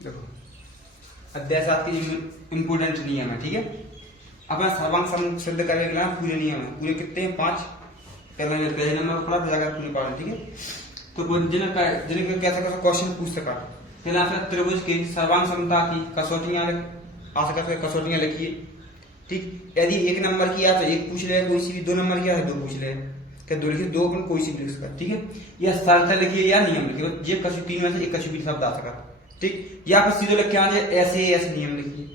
देखो अध्याय 7 की इम्पोर्टेंट नियम है, ठीक है। अपना सर्वांग सम सिद्ध करने के लिए पूरे नियम है, पूरे कितने हैं 5। पहले नंबर पर पढ़ा जाकर पूरे पढ़ा, ठीक है। तो जिनके कैसा कैसा क्वेश्चन पूछ सका। पहला आपने त्रिभुज की सर्वांग समता की कसौटियां आ सकते कसौटियां लिखिए, ठीक। यदि 1 नंबर किया तो 1 पूछ ले, कोई सी भी 2 नंबर किया तो 2 पूछ ले, क्या 2 लिखिए 2 अपन कोई सी भी लिख सकता, ठीक है। या शर्त लिखिए या नियम लिखिए, ये कछु 3 में से एक कछु भी शब्द आ सका, ठीक। या फिर सीधे लिख के आ जाए ऐसे नियम लिखिए,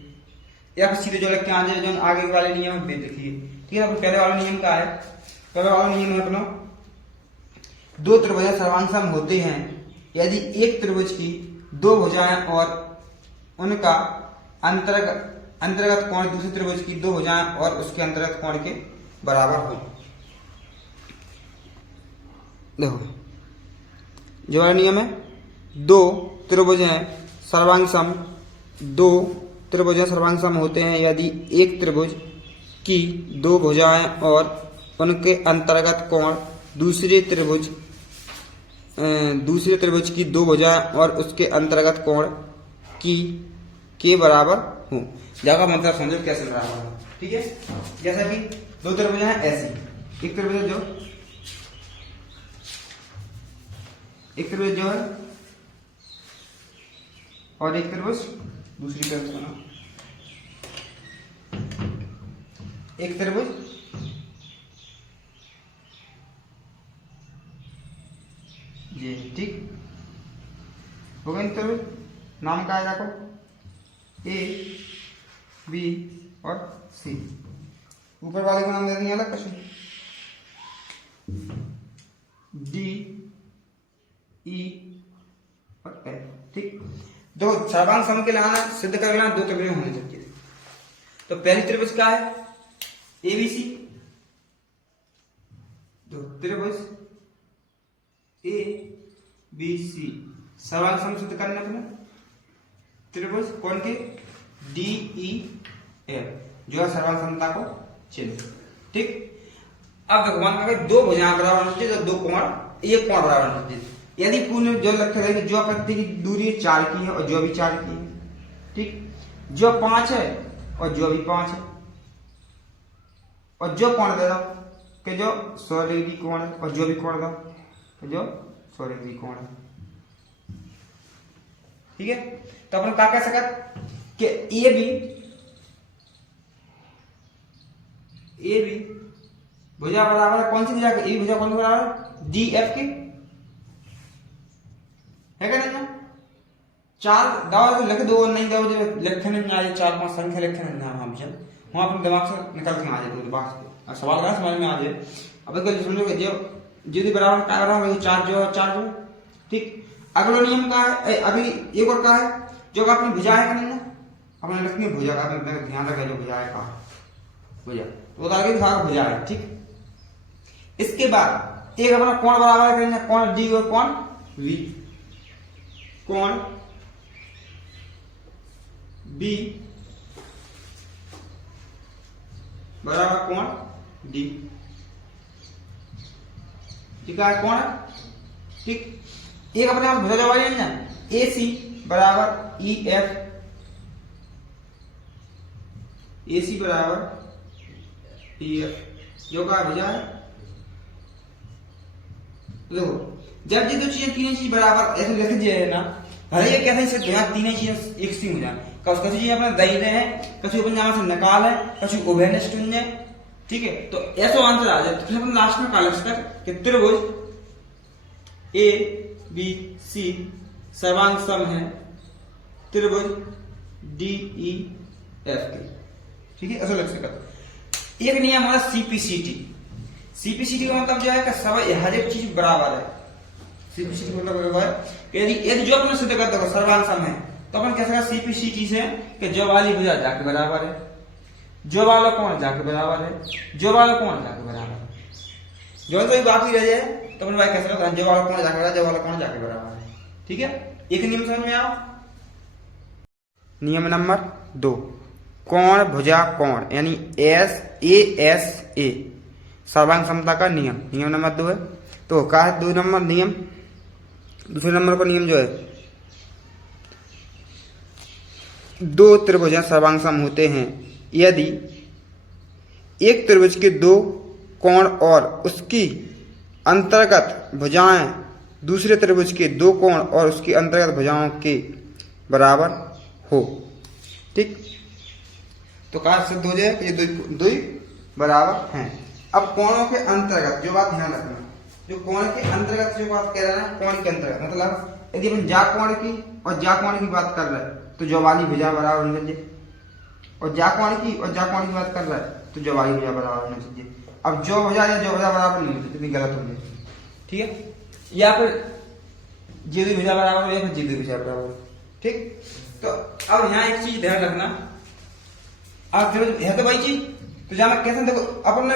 या फिर सीधे जो लिख के आ जाए जो आगे वाले नियम में लिखिए, ठीक है। पहले वाला नियम क्या है? पहले वाला नियम है अपना 2 त्रिभुज सर्वांग सम होते हैं यदि एक त्रिभुज की 2 भुजाएं और उनका अंतर्गत कोण दूसरे त्रिभुज की 2 भुजाएं और उसके अंतर्गत कोण के बराबर हो। देखो जो वाला नियम है 2 त्रिभुज हैं सर्वांग सम, 2 त्रिभुज सर्वांग सम होते हैं यदि एक त्रिभुज की 2 भुजाएं और उनके अंतर्गत कोण दूसरे त्रिभुज की 2 भुजाएं और उसके अंतर्गत कोण के बराबर हो। जगह मतलब समझो कैसे बराबर हो, ठीक है। जैसा कि 2 त्रिभुज हैं ऐसी, एक त्रिभुज जो है और एक त्रिभुज दूसरी तरफ से ना, एक त्रिभुज ये, ठीक हो गया। त्रिभुज नाम का है देखो ए बी और सी, ऊपर वाले को नाम दे देंगे अलग कुछ डी ई और एफ, ठीक। दो सर्वांग सम के लाना सिद्ध कर लेना 2 त्रिभुज होने चाहिए। तो पहली त्रिभुज क्या है? एबीसी, तो त्रिभुज ए बी सी सर्वांग सम सिद्ध करना अपने त्रिभुज कौन के डी ई एफ जो है सर्वांग समता को चिन्ह, ठीक। अब देखो मान अगर 2 भुजाएं बराबर होनी चाहिए तो 2 कोण एक कोण बराबर होना चाहिए। यदि पूर्ण जो लक्ष्य रहेगी जो प्रत्येक की दूरी 4 की है और जो भी 4 की है, ठीक। जो 5 है और जो भी 5 है और जो कोण दे दो कि जो 100 डिग्री कोण है और जो भी कोण दो कि जो 100 डिग्री कोण है, ठीक है। तो अपन क्या कह सकते कि ए बी भुजा बराबर है कौन सी भुजा? ए भुजा कौन सी बराबर है? डी एफ के, है क्या नहीं? 4 दाव लिख दो, नहीं दाव लिखने में आ जाए 4-5 संख्या लिखने में हम वहां अपने दिमाग से निकल के आ जाए, तो दिमाग से सवाल का समझ में आ जाए। अब अगर समझोगे जो बराबर क्या बराबर है 4 जो 4 जो, ठीक। अगला नियम का है, अगली एक और का है जो अपनी भुजा है नहीं अपने लिखनी भुजा का ध्यान रखें, जो भुजा है का भुजा तो आगे दिखा भुजा है, ठीक। इसके बाद एक अपना कोण बराबर करेंगे कोण डी और कोण वी, कोण बी बराबर कोण डी, ठीक है। कोण, ठीक। एक अपने आप भुजा जवाब है ना ए सी बराबर ई एफ, ए सी बराबर ई एफ जो का भुजा है। देखो जब ये 2 चीजें 3 चीज बराबर ऐसे लिख दिए ना, भले ये कैसे सिद्ध है 3 चीजें एक सी हो जाए, कछु चीजें अपने दई रहे हैं, कछु अपन जहां से निकाल है, कछु उभयनिष्ठ है, ठीक है। तो ऐसा आंसर आ जाए तो फिर अपन लास्ट में काल कर कि त्रिभुज ए बी सी सर्वांग सम है त्रिभुज डी ई एफ के, ठीक है। ऐसा लग सकता। एक नियम है सीपीसीटी, सीपीसीटी का मतलब जो है कि सब हर एक चीज बराबर है। सीपीसीटी मतलब है कि यदि जो अपने सिद्ध करते हो सर्वांग सम है तो अपन कह सकते सीपीसीटी से कि जो वाली भुजा जाके बराबर है, जो वाला कोण जाके बराबर है, जो वाला कोण जाके बराबर है, जो तो बाकी रह जाए तो अपन भाई कह सकते हैं जो वाला कोण जाके बराबर, जो वाला कोण जाके बराबर है, ठीक है। एक नियम समझ में आओ। नियम नंबर 2 कोण भुजा कोण यानी एस ए सर्वांग समता का नियम, नियम नंबर 2 है। तो क्या है 2 नंबर नियम? दूसरे नंबर का नियम जो है दो त्रिभुज सर्वांग सम होते हैं यदि एक त्रिभुज के दो कोण और उसकी अंतर्गत भुजाएं दूसरे त्रिभुज के दो कोण और उसकी अंतर्गत भुजाओं के बराबर हो। ठीक, तो कहा सिद्ध हो जाए ये दो बराबर हैं। अब कोणों के अंतर्गत जो बात ध्यान रखना, जो कोण के अंतर्गत जो बात कह रहा है, कोण के अंतर्गत मतलब यदि अपन जा कोण की और जा कोण की बात कर रहे हैं तो जो वाली भुजा बराबर होनी चाहिए, और जा कोण की और जा कोण की बात कर रहा है तो जो वाली भुजा बराबर होनी चाहिए। अब जो भुजा या जो भुजा बराबर नहीं होती, कितनी गलत हो गई। ठीक है, या फिर जे भुजा बराबर हो या फिर जे भुजा बराबर। ठीक, तो अब यहाँ एक चीज ध्यान रखना, अब है तो वही चीज, तो जाना कैसे देखो अपन ने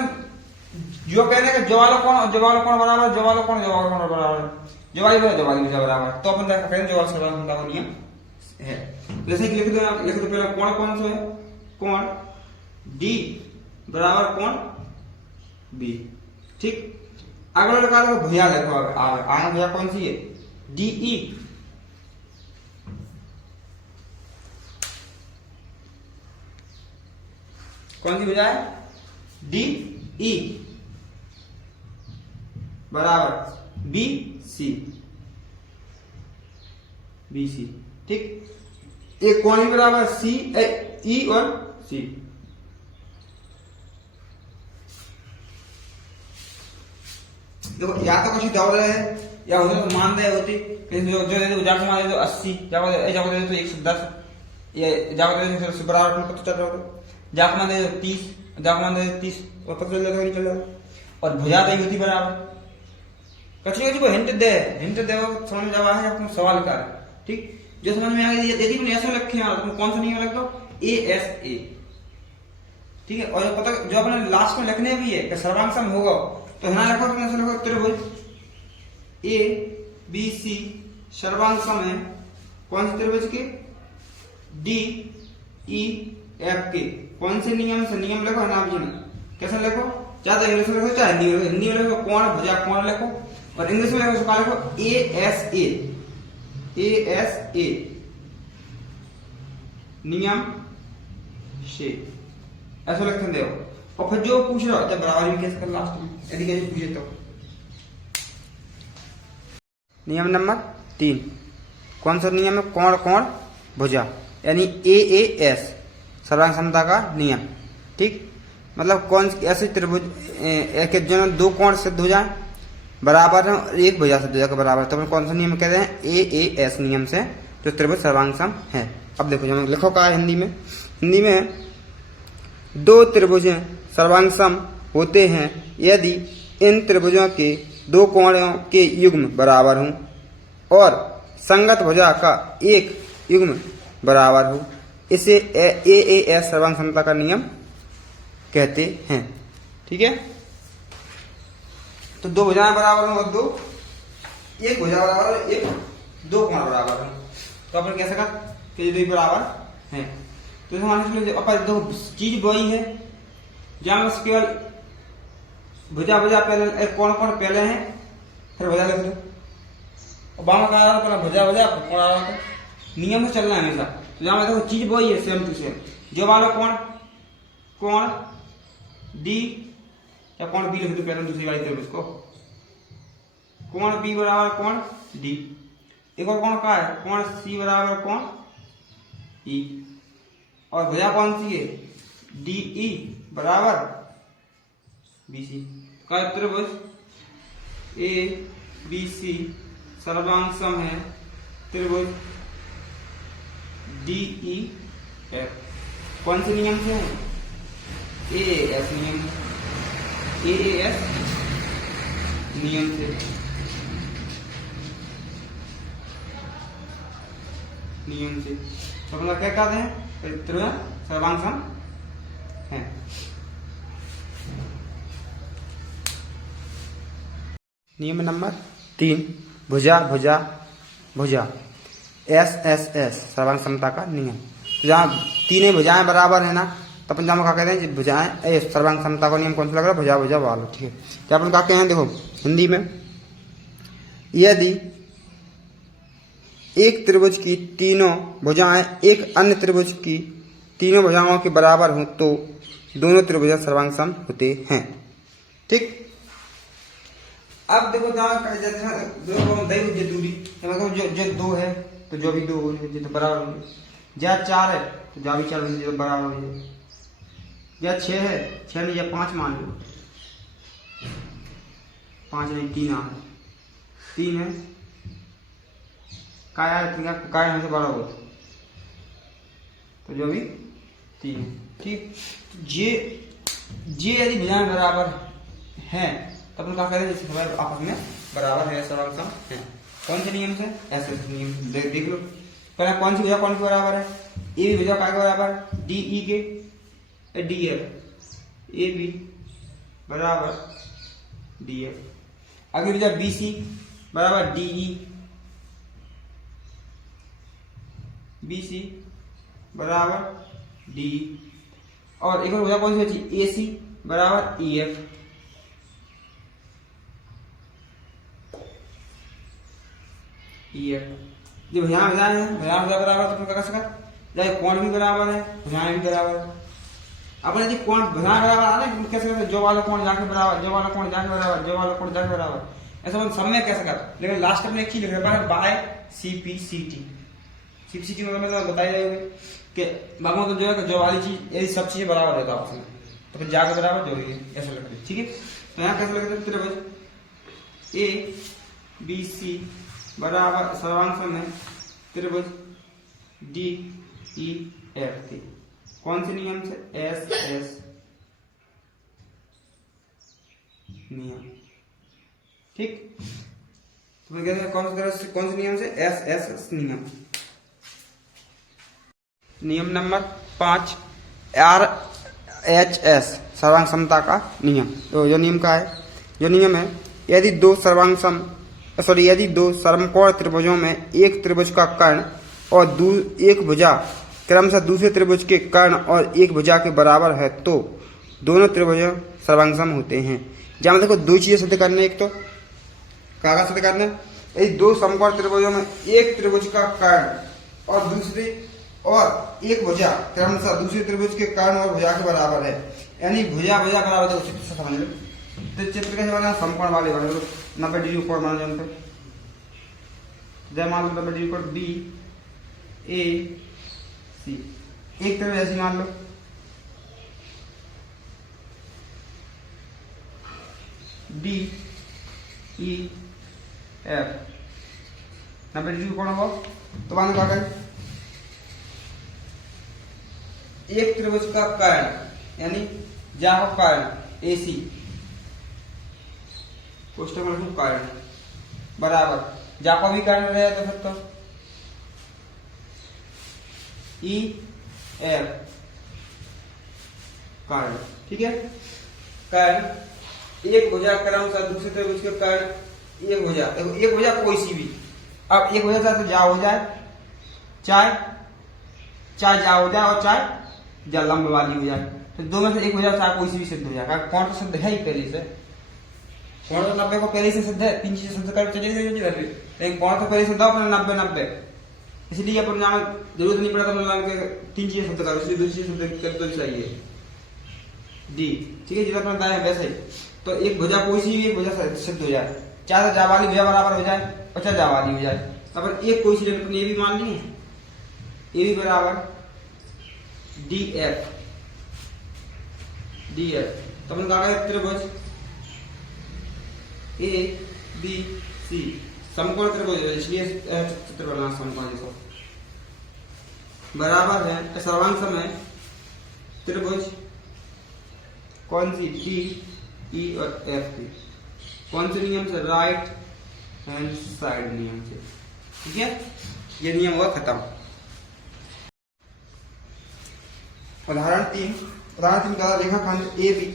जो कहने का जो वाला कोण बराबर, जो वाला कोण बराबर, जो वाली भुजा बराबर, तो अपन देखा कहते जो वाला सर्वांग का नियम है। जैसे कि लिख दो पहले कोण कौन सा है, कोण डी बराबर कोण बी। ठीक, अगला लगा लो भुजा, देखो आगे भुजा कौन सी है, डीई। कौन सी भुजा है, डीई बराबर बी सी। ठीक, एक कोण भी बराबर सी ई और सी। देखो या तो कुछ दौड़ रहे हैं या उधर तो मान रहे होती, जो जो जाकर मान दे तो 80, जाकर दे तो 110, ये जाकर दे तो बराबर पता चल रहा होता, जाकर मान दे तो 30, जाकर मान दे तो 30 और पता चल जाता, नहीं चल रहा। और भुजा तो होती बराबर, कचरी को हिंट दे समझ में जावा है अपना सवाल का। ठीक, जो समझ में आ गया यदि मैंने ऐसा लिखे तो कौन सा नियम लग दो, ए एस ए। ठीक है, और पता जो अपने लास्ट में लिखने भी है कि सर्वांग सम होगा, तो यहाँ लिखो तो ऐसा लिखो त्रिभुज ए बी सी सर्वांग सम है कौन से त्रिभुज के, डी ई एफ के। कौन से नियम से, नियम लिखो ना भी कैसे लिखो, चाहे इंग्लिश में लिखो चाहे हिंदी में लिखो, कोण भुजा कोण लिखो, और इंग्लिश में लिखो ए एस ए नियम से, ऐसा लिखते हैं। और फिर जो पूछ रहा है बराबर भी कैसे कर लास्ट में, यदि कैसे पूछे तो। नियम नंबर 3 कौन सा नियम है, कोण कोण भुजा, यानी AAS सर्वांग समता का नियम। ठीक, मतलब कौन ऐसे त्रिभुज एक जन दो कोण सिद्ध हो जाए बराबर है, एक भुजा सिद्ध हो जाए बराबर, तो कौन सा नियम कहते हैं, AAS नियम से जो त्रिभुज सर्वांग सम है। अब देखो जब लिखो का हिंदी में दो त्रिभुज सर्वांग सम होते हैं यदि इन त्रिभुजों के दो कोणों के युग्म बराबर हों और संगत भुजा का एक युग्म बराबर हो, इसे AAS सर्वांग समता का नियम कहते हैं। ठीक है, तो दो भुजाएं बराबर हो और दो, एक भुजा बराबर हो, एक दो कोण बराबर हो, तो अपन कैसे कर कि दो बराबर हैं। तो हमारे अपन दो चीज वही है जहां बस केवल भुजा पहले, कोण पहले है, फिर भुजा लिख दो, और बाम का आ रहा भुजा कोण आ रहा था, नियम से चलना है हमेशा। तो जहां देखो चीज वही है, सेम टू सेम, जो वाला कोण डी या कोण बी लिख दो पहले, दूसरी वाली तरफ इसको कोण बी बराबर कोण डी। एक और कोण का है, कोण सी बराबर कोण ई, और भुजा कौन सी है, डीई बराबर बीसी। का त्रिभुज ए बी सी सर्वांग सम है त्रिभुज डीई एफ। कौन से नियम से है, AAS नियम, AAS नियम से, तो अपना क्या कहते हैं, त्रिभुज सर्वांग सम है। नियम नंबर 3 भुजा SSS सर्वांग समता का नियम। तो जहाँ तीनों भुजाएं बराबर है ना, तो अपन जहाँ क्या कहते हैं भुजाएं सर्वांग समता का नियम कौन सा लग रहा है, भुजा वाला। ठीक है, तो अपन क्या कहते हैं, देखो हिंदी में यदि एक त्रिभुज की तीनों भुजाएं एक अन्य त्रिभुज की तीनों भुजाओं के बराबर हों तो दोनों त्रिभुज सर्वांग सम होते हैं। ठीक, अब देखो जैसे दूरी मतलब जो दो है तो जो भी दो हो रही तो बराबर होंगे, या 4 है तो जा भी 4 तो बराबर हो जाए, या 6 है 6 नहीं या 5 मान लो, 5 नहीं 3 आ 3 है काय में से बड़ा हो तो जो भी 3 है। ठीक, जे यदि भुजाएं बराबर हैं तो अपन क्या करें, जैसे हमारे आपस में बराबर है सर्वांग सम है, कौन से नियम से, ऐसे नियम देख लो। पहले कौन सी भुजा कौन की बराबर है, ए बी भुजा काय के बराबर, डी ई के डी एफ, ए बी बराबर डी एफ। अगली भुजा बी सी बराबर डी ई, बी सी बराबर डी, और एक और भुजा कौन सी बची, ए सी बराबर ई एफ, ई एफ। जो भुजाएं बराबर तो कर सका जाए, कोण भी बराबर है भुजाएं भी बराबर है। अपन यदि कोण भुजाएं बराबर आ रहे कैसे करते, जो वाला कोण जाके बराबर, जो वाला कोण जाके बराबर, जो वाला कोण जाके बराबर, ऐसा अपन सब में कैसे कर। लेकिन लास्ट में एक चीज लिख रहे बाय सीपीसीटी, सीपीसीटी मतलब बताई जाएगी कि बाबू तो जो है जो वाली चीज यदि सब चीजें बराबर रहता है उसमें तो फिर जाके बराबर जो है ऐसा लगता है। ठीक है, तो यहाँ कैसे लगता है त्रिभुज ए बी सी बराबर सर्वांग सम है त्रिभुज डी ई एफ थी, कौन से नियम से, एस एस नियम। ठीक, तो मैं कहते हैं कौन से नियम से, एस एस नियम। नियम नंबर 5 आर एच एस सर्वांग समता का नियम। तो जो नियम का है, जो नियम है, यदि दो समकोण त्रिभुजों में एक त्रिभुज का कर्ण और एक भुजा क्रमशः दूसरे त्रिभुज के कर्ण और एक भुजा के बराबर है तो दोनों त्रिभुज सर्वांग सम होते हैं। जहां देखो दो चीजें सिद्ध करने, एक तो कागज सिद्ध करने, यदि दो समकोण त्रिभुजों में एक त्रिभुज का कर्ण और एक भुजा क्रमशः दूसरे त्रिभुज के कर्ण और भुजा के बराबर है, यानी भुजा बराबर है, चित्र से समझ लो। तो चित्र कैसे बना, समकोण वाले बना लो, 90 डिग्री कोण बना जानते, जय मान लो 90 डिग्री कोण बी ए सी, एक त्रिभुज ऐसी मान लो, डी ई एफ, 90 डिग्री कोण हो तो मान क्या करें, एक त्रिभुज का कर्ण यानी जहां कर्ण ए सी कर्ण बराबर जहां भी कर्ण रहे तो फिर तो ई एफ कर्ण। ठीक है, कर्ण एक भुजा क्रमशः दूसरे त्रिभुज के कर्ण एक भुजा, देखो एक भुजा कोई सी भी, अब एक भुजा चाहे तो जा हो जाए, चाहे जा हो जाए और चाहे जा लंब वाली हो जाए, तो दो में से एक भुजा चाहे कोई सी भी सिद्ध हो जाए। कौन तो सिद्ध है ही पहले से, कौन तो 90 को पहले से सिद्ध है, 3 चीजें सिद्ध कर चलिए, लेकिन कौन तो पहले सिद्ध हो अपने 90, इसलिए अपन यहाँ जरूरत नहीं पड़ा तो 3 चीजें सिद्ध करो, इसलिए दूसरी चीज सिद्ध कर तो चाहिए डी। ठीक है, जितना अपना है वैसे ही, तो एक भुजा कोई सी भी एक भुजा सिद्ध हो जाए, चाहे जा वाली भुजा बराबर हो जाए और चाहे जा वाली हो जाए। अपन एक कोई सी अपने ये भी मान ली, ए भी बराबर डी एफ, तो अपन कहा गया त्रिभुज ए बी सी समकोण त्रिभुज, इसलिए चित्र बनाना समकोण जैसा बराबर है सर्वांग सम है त्रिभुज कौन सी, डी ई और एफ की, कौन से नियम से, राइट हैंड साइड नियम से। ठीक है, ये नियम हुआ खत्म। उदाहरण 3 का रेखाखंड ए बी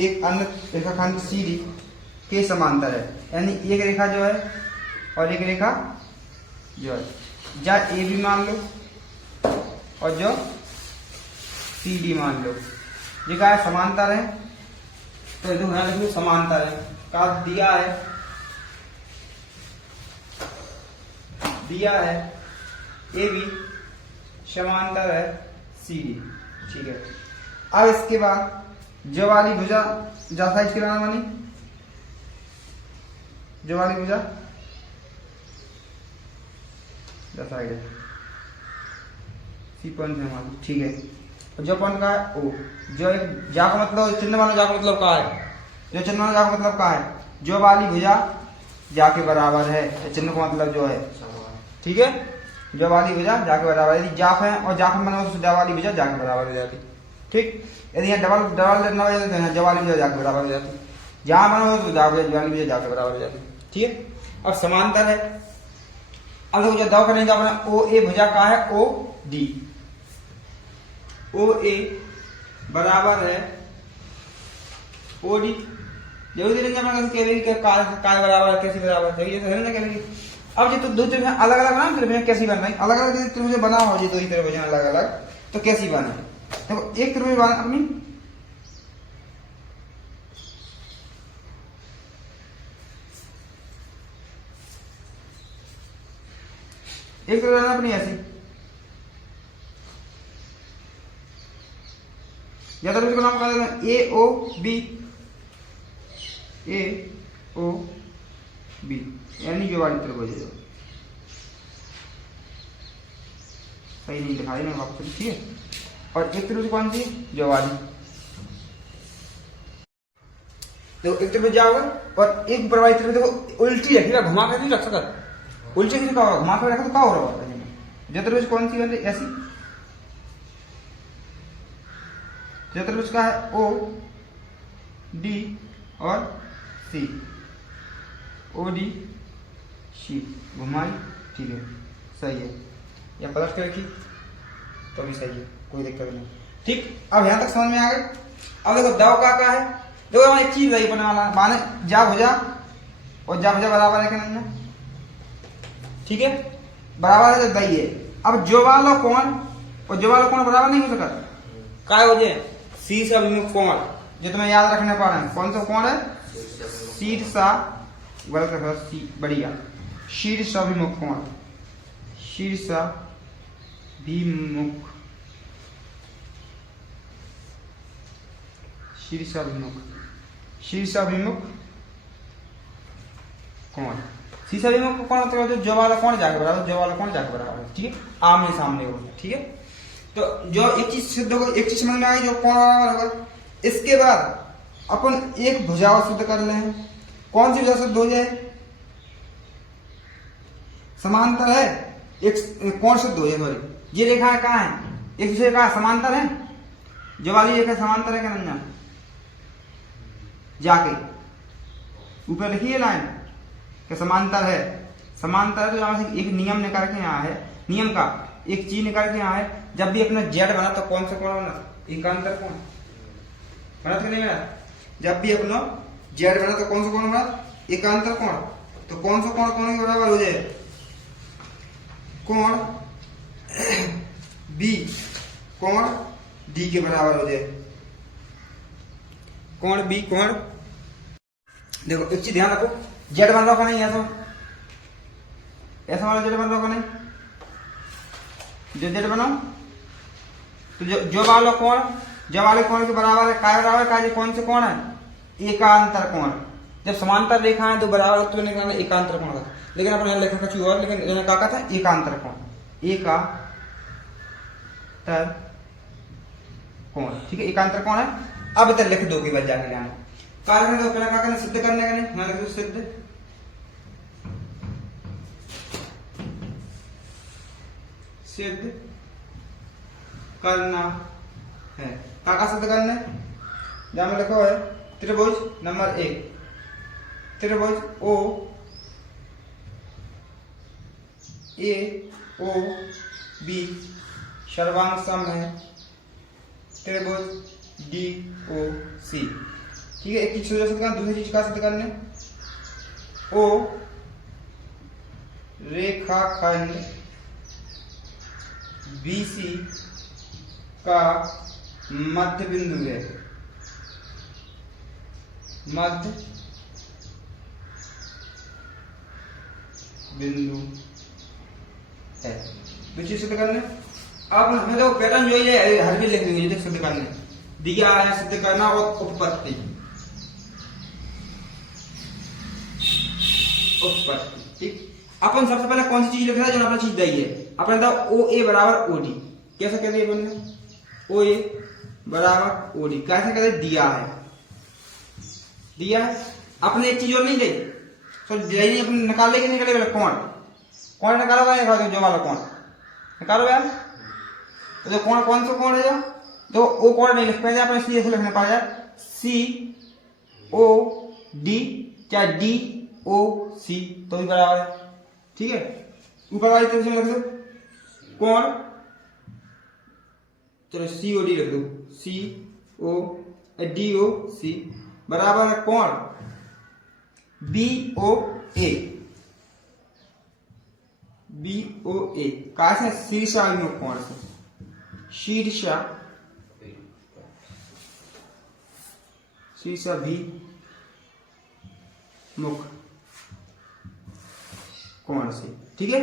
एक अन्य रेखाखंड सी डी के समांतर है, यानी एक रेखा जो है और एक रेखा जो है, जा ए बी मान लो और जो सी डी मान लो, ये क्या है, समांतर है, तो जो है देखो समांतर है, का दिया है ए बी समांतर है सी डी। ठीक है, अब इसके बाद जो वाली भुजा जा साइज की बनाना बनी, जो वाली भुजा जा साइड है सी पॉइंट है हमारी। ठीक है, जो पॉइंट का है ओ, जो एक जा का मतलब चिन्ह वाला जा का मतलब का है, जो चिन्ह वाला जा का मतलब का है, जो वाली भुजा जा के बराबर है, चिन्ह का मतलब जो है। ठीक है, जो वाली भुजा जा के बराबर है, यदि जाफ है और जाफ बना तो जा वाली भुजा जा के बराबर हो जाती। ठीक, यदि यहाँ डबल डबल लेना हो तो यहाँ जा वाली भुजा जा के बराबर हो जाती, जहां बना हो तो जा वाली भुजा जा के बराबर हो जाती। ठीक है, अब समांतर है, अब देखो जो दाव करेंगे अपना ओ ए भुजा का है ओ डी, ओ ए बराबर है ओ डी। जरूरी नहीं अपना कहेंगे कि काय बराबर है कैसे बराबर है, ये तो है ना कहेंगे। अब जो तो दो त्रिभुज अलग अलग बना त्रिभुज कैसी बन रही, अलग अलग त्रिभुज बना हो जी, दो ही त्रिभुज अलग अलग तो कैसी बने। देखो एक त्रिभुज बना अपनी एक त्रिभुज बना अपनी ऐसी, या त्रिभुज का नाम क्या देना ए ओ बी, ए ओ बी यानी जो वाली त्रिभुज है, सही नहीं दिखाई ना वापस। ठीक है, और एक त्रिभुज कौन सी जो वाली, देखो एक त्रिभुज क्या होगा और एक प्रवाही त्रिभुज देखो उल्टी रखिएगा, घुमा कर नहीं रख सकता, उल्टी किसी का घुमा कर रखा तो क्या हो रहा होगा, जो त्रिभुज कौन सी बन रही ऐसी, जो त्रिभुज का है ओ डी और सी, ओ डी सी घुमाई। ठीक है, सही है, या पलट के रखी तो भी सही है, कोई दिक्कत नहीं। ठीक, अब यहां तक समझ में आ गए। अब देखो दाव का है, देखो एक चीज रही बनने वाला माने जा भुजा और जा भुजा बराबर है कि नहीं है। ठीक है, बराबर है तो दही है। अब जो वाला कोण और जो वाला कोण बराबर नहीं हो सकता, काय हो जाए सी से अभिमुख कोण, जो तुम्हें याद रखने पा रहे हैं कौन सा कोण है, शीर्षा बढ़िया शीर्षाभिमुख कोण, शीर्षाभिमुख, शीर्षाभिमुख, शीर्षाभिमुख कोण, शीर्षाभिमुख कोण मतलब जो वाला कोण जाके बराबर, जो वाला कोण जाके बराबर। ठीक है, आमने सामने हो। ठीक है, तो जो एक चीज सिद्ध होगा, एक चीज समझ में आई जो कोण बराबर होगा। इसके बाद अपन एक भुजा सिद्ध कर ले, कौन सी भुजा सिद्ध हो जाए, समांतर है, एक कोण सिद्ध हो जाए। सॉरी ये रेखा है कहाँ है, एक दूसरे का समांतर है, जो वाली रेखा समांतर है क्या नहीं, जाके ऊपर लिखिए लाइन कि समांतर है, समांतर है तो यहां से एक नियम निकाल के यहाँ है, नियम का एक चीज निकाल के यहाँ है, जब भी अपना जेड बना तो कौन सा कोण बना, एकांतर कोण बना तो नहीं बना, जब भी अपना जेड बना तो कौन सा कोण बना, एकांतर कोण। तो कौन सा कोण कोण के बराबर हो जाए, कोण बी कोण डी के बराबर हो जाए, कोण बी कोण। देखो एक चीज ध्यान रखो, जेड बन रहा नहीं ऐसा, ऐसा वाला जेड बन रहा नहीं, जो जेड बनाओ तो जो वाला कोण, जो वाले कोण के बराबर है, काय बराबर है, कौन से कोण है, एकांतर कोण। जब समांतर रेखा है तो बराबर तो निकालना एकांतर कोण का, लेकिन अपने लेखा का चीज और, लेकिन यहाँ क्या था एकांतर कोण, एकांतर कोण। ठीक है, एकांतर कोण है। अब इधर लिख दो की बात जाके जाना कारण है, तो पहले क्या करना, सिद्ध करने का नहीं, यहाँ लिख दो सिद्ध, सिद्ध करना है। क्या सिद्ध करना है, जहां में लिखो है त्रिभुज नंबर 1, त्रिभुज ओ ए ओ बी सर्वांग सम है त्रिभुज डी ओ सी। ठीक है, एक चीज सिद्ध करना, दूसरी चीज का सिद्ध करने, ओ रेखाखंड बीसी का मध्य बिंदु है, मध्य बिंदु है। दो चीज सिद्ध करने। अब हमें तो पैटर्न जो है हर भी लिख देंगे सिद्ध करने, दिया है सिद्ध करना और उपपत्ति। उपपत्ति ठीक। अपन सबसे पहले कौन सी चीज लिख रहा है जो अपना चीज दी है, अपने था ओ ए बराबर ओडी। कैसे कह दिया अपन ने, ओ ए बराबर ओडी कैसे कहते, दिया है, दिया है। अपने एक चीज और नहीं दी तो अपने निकाल लेके निकले कौन, कौन निकालो भाई, जो वाला कौन निकालो यार, तो कौन कौन सा कौन है जो, तो ओ कौन नहीं लिख पाएंगे अपन, इसलिए ऐसे लिखने पा जाए सी ओ डी क्या डी ओ सी तो भी बराबर है, ठीक है। ऊपर वाली तरफ से लिख दो कौन, चलो सी ओ डी लिख दो, सी ओ डी ओ सी बराबर है कौन, बी ओ ए, बी ओ ए कहा से शीर्षा कौन से, शीर्षा शीर्षा भी मुख कौन से, ठीक है।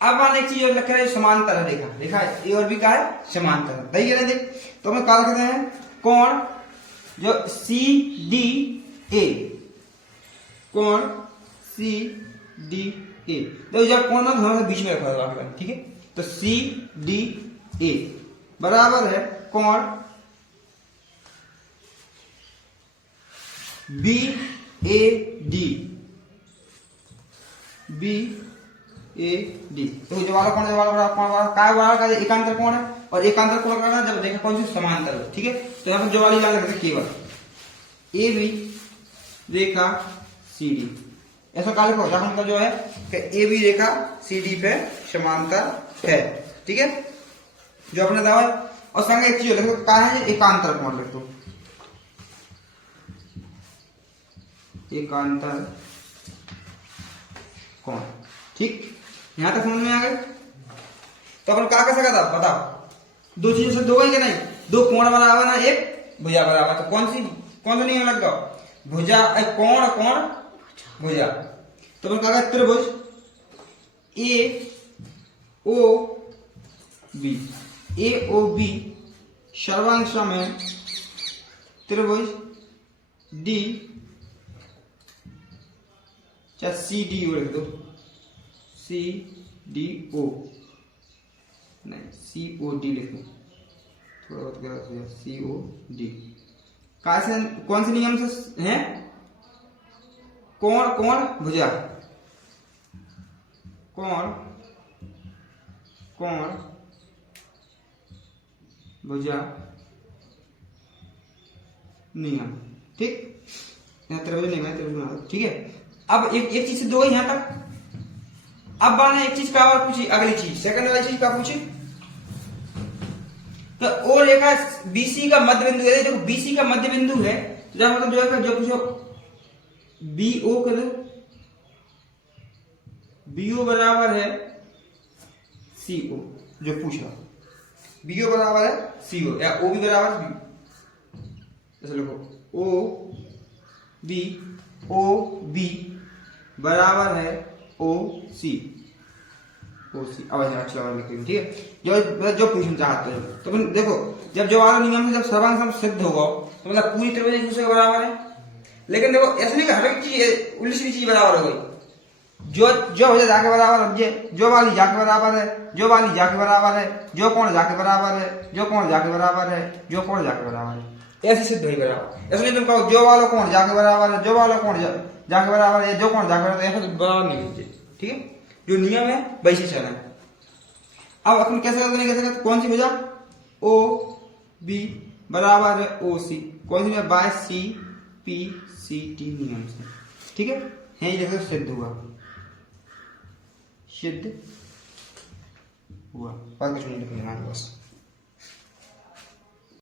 अब मान एक चीज और लिखा है समांतर रेखा, देखा है ये और भी कहा है समांतर, सही है देख। तो हम क्या लिखते हैं कौन जो सी डी ए, कौन सी डी ए, देखो जब कौन हमें बीच में रखा होगा, ठीक है। तो सी डी ए बराबर है कौन B A D, B A D. तो जो वाला कौन है, वाला कौन वाला काय वाला का एकांतर कौन है, और एकांतर कौन करना जब देखें कौन सी समांतर है, ठीक है। तो यहाँ पर जो वाली जान लगता केवल A B Rekha C D, ऐसा काले को जहां मतलब जो है कि A B Rekha C D पे समांतर है, ठीक है। जो अपने दावा है और संग एक चीज लिख दो कहा है एकांतर कौन लिख दो, एकांतर कौन, ठीक। यहां तक समझ में आ गए। तो अपन क्या कर सकता था बताओ, दो चीजों से दो ही कि नहीं, दो कोण बराबर ना एक भुजा बराबर, तो कौन सा नियम लग गया, भुजा कोण कोण भुजा। तो अपन क्या त्रिभुज ए ओ बी, ए ओ बी सर्वांश में त्रिभुज डी चाहे सी डी ओ लिख दो, सी डी ओ नहीं सी ओ डी लिख दो, थोड़ा बहुत गलत हो गया, सी ओ डी कौन से नियम से है, कोण कोण भुजा, कोण कोण भुजा नियम, ठीक। यहाँ त्रिभुज नियम है, त्रिभुज बना दो, ठीक है। अब एक चीज से दो यहां तक। अब मैंने एक चीज का और पूछी, अगली चीज सेकंड वाली चीज का पूछी, तो ओ रेखा बीसी का मध्य बिंदु है, देखो बीसी का मध्य बिंदु है, तो जब मतलब जो है जो पूछो बी ओ कर, बी ओ बराबर है सी ओ, जो पूछ रहा बी ओ बराबर है सी ओ या ओ बी बराबर बी, ऐसे लिखो ओ बी बराबर है ओ सी, ओ सी। अब अच्छा वाला लिखेंगे, ठीक है। जो पूछना चाहते हो तो देखो जब जो वाला नियम है जब सर्वांग सिद्ध होगा तो मतलब पूरी त्रिभुज एक दूसरे के बराबर है, लेकिन देखो ऐसे नहीं कि हर एक चीज उल्टी सीधी चीज बराबर हो गई, जो हो जाके बराबर है, जो वाली जाके बराबर है, जो वाली जाके बराबर है, जो कोण जाके बराबर है, जो कोण जाके बराबर है, जो कोण जाके बराबर है, ऐसे सिद्ध हो बराबर। ऐसे नहीं तुम कहो जो वाला कोण जाके बराबर है, जो वाला कोण जाके बराबर है, जो कोण जाके बराबर है, ऐसा तो बराबर नहीं होते, ठीक है। जो नियम है वैसे चलना है। अब अपन कैसे करते नहीं, कैसे कौन सी भुजा ओ बी बराबर है ओ सी, कौन सी by C P C T नियम से, ठीक है। जैसे सिद्ध हुआ, सिद्ध हुआ, बात कुछ नहीं लिखना बस।